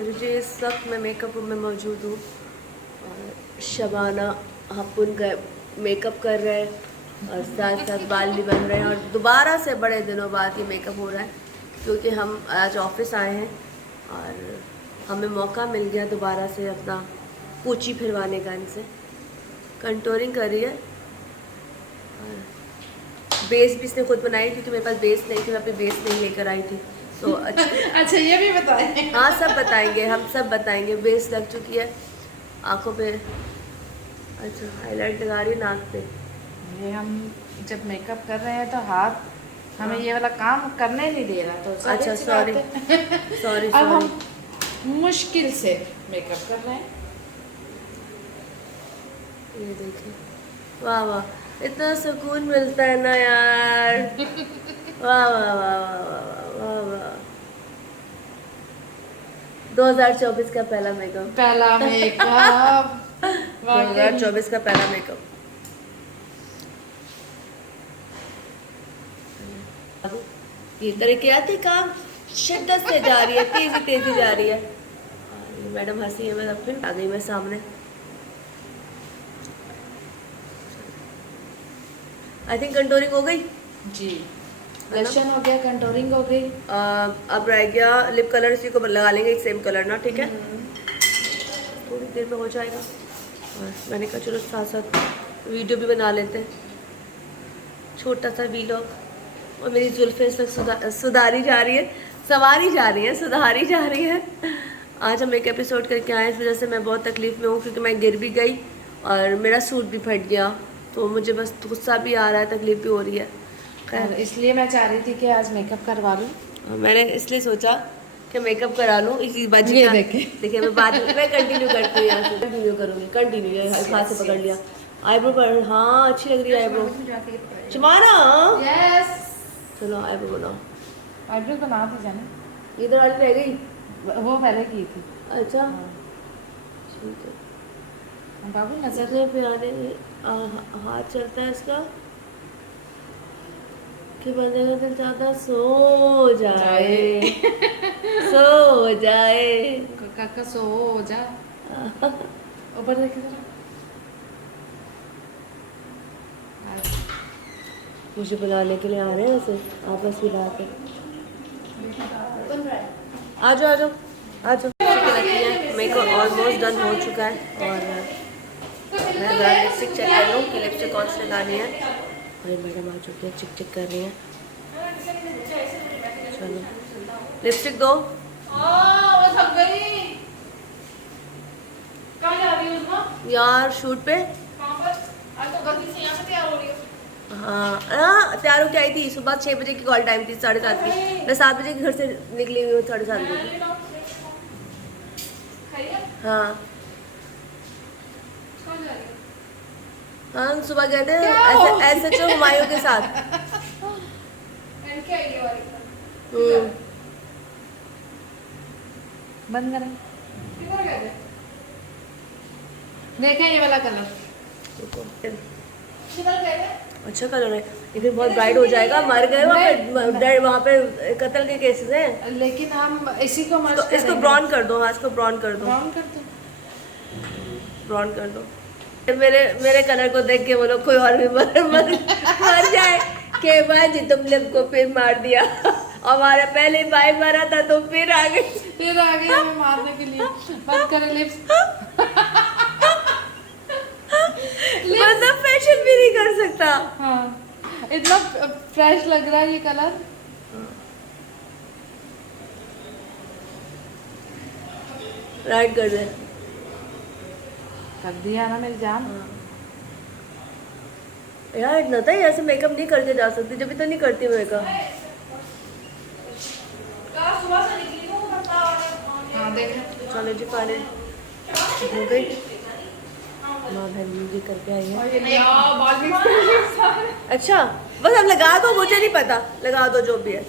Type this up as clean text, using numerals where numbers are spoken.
अरे जी इस वक्त मैं मेकअप रूम में मौजूद हूँ और शबाना हपुन का मेकअप कर रहे हैं और साथ साथ बाल भी बन रहे हैं और दोबारा से बड़े दिनों बाद ये मेकअप हो रहा है क्योंकि हम आज ऑफिस आए हैं और हमें मौका मिल गया दोबारा से अपना पूंछी फिरवाने का। इनसे कंटूरिंग कर रही है और बेस भी इसने खुद बनाई क्योंकि मेरे पास बेस नहीं थी, मैं अपनी बेस नहीं लेकर आई थी तो अच्छा ये भी बताएं। हाँ सब बताएंगे, हम सब बताएंगे। बेस लग चुकी है आंखों पे, अच्छा हाईलाइट लगा रही है नाक पे। ये हम जब मेकअप कर रहे हैं तो हाथ हमें ये वाला काम करने नहीं दे रहा, तो अच्छा सॉरी सॉरी अब हम सॉरी। मुश्किल से मेकअप कर रहे हैं। ये देखिए, वाह वाह इतना सुकून मिलता है ना यार। वाह वाह वाह वाह वाह वाह वाह। 2024 का पहला मेकअप, पहला मेकअप 2024 का पहला मेकअप। ये तरक्याती काम शिद्दत से जा रही है, तेजी तेजी जा रही है। मैडम हंसी है, मैं फिर आ गई मैं सामने। आई थिंक कंटूरिंग हो गई जी, ब्लशन हो गया, कंटूरिंग हो गई। अब रह गया लिप कलर, इसी को लगा लेंगे सेम कलर ना, ठीक है थोड़ी देर में हो जाएगा। और मैंने कहा चलो साथ साथ वीडियो भी बना लेते हैं, छोटा सा वीलॉग। और मेरी जुल्फें इस वक्त सुधारी जा रही है, संवारी जा रही है, सुधारी जा रही है। आज हम एक एपिसोड करके आए, इस वजह से मैं बहुत तकलीफ़ में हूँ क्योंकि मैं गिर भी गई और मेरा सूट भी फट गया, तो मुझे बस गुस्सा भी आ रहा है, तकलीफ़ भी हो रही है। खैर इसलिए मैं चाह रही थी कि आज मेकअप करवा लूँ। मैंने इसलिए सोचा कि मेकअप करा लूँ इसी बाजी ये का। देखें। देखिए मैं बाद में कंटिन्यू करती हूँ, यहाँ से कंटिन्यू करूँगी, कंटिन्यू हाथ से पकड़ लिया। आईब्रो पर हाँ अच्छी लग रही है आईब्रो। चमाना यस, चलो आईब्रो बनाओ। आईब्रो बना दी जाने, इधर वाली रह गई। वो पहले की थी। अच्छा हाँ। ठीक है। बाबू नजर इतने प्यारे हाथ चलता है इसका कि बंदे का दिल चाहता सो जाए सो जाए। काका सो जा, ऊपर देखे जरा। मुझे बुलाने के लिए आ रहे हैं वैसे, आपस में बात है। आ जाओ आ जाओ आ जाओ। मेरे को ऑलमोस्ट डन हो चुका है और मैं ज़रा लिपस्टिक चेक कर लूँ कि लिपस्टिक कौन सी लगानी है। और मैडम आ चुकी है, चिक चिक कर रही हैं। चलो लिपस्टिक दो। यार शूट पे हाँ तैयार होके आई थी, सुबह 6 बजे की कॉल टाइम थी, 7:30 की। मैं 7 बजे के घर से निकली हुई हूँ, 7:30 बजे। हाँ हाँ सुबह गए थे ऐसे तो हुमायूं के साथ। बंद करें, देखें ये वाला कलर अच्छा कलर है लेकिन बहुत ब्राइट हो जाएगा। मर गए वहाँ पे कत्ल के केसेस हैं। लेकिन हम इसी को मर्ज इसको करेंगे। ब्राउन कर दो, हाँ इसको ब्राउन कर दो, ब्राउन कर दो, ब्राउन कर दो। मेरे कलर को देख के बोलो कोई और भी मर जाए के बाद जी तुमने को फिर मार दिया। हमारा पहले भाई मरा था तो फिर आ गए हमें मारने के लिए। बंद करें लिप्स। मतलब फैशन भी नहीं कर सकता। हाँ इतना फ्रेश लग रहा है ये कलर। राइट कर दे, कर दिया ना मेरी जान। यार इतना था ऐसे मेकअप नहीं करके जा सकती, जब भी तो नहीं करती मेकअप। हाँ देखें, चलो जी पाले हो गई। माँ बहन म्यूजिक करके आई है। अच्छा बस अब लगा दो, मुझे नहीं पता, लगा दो जो भी है।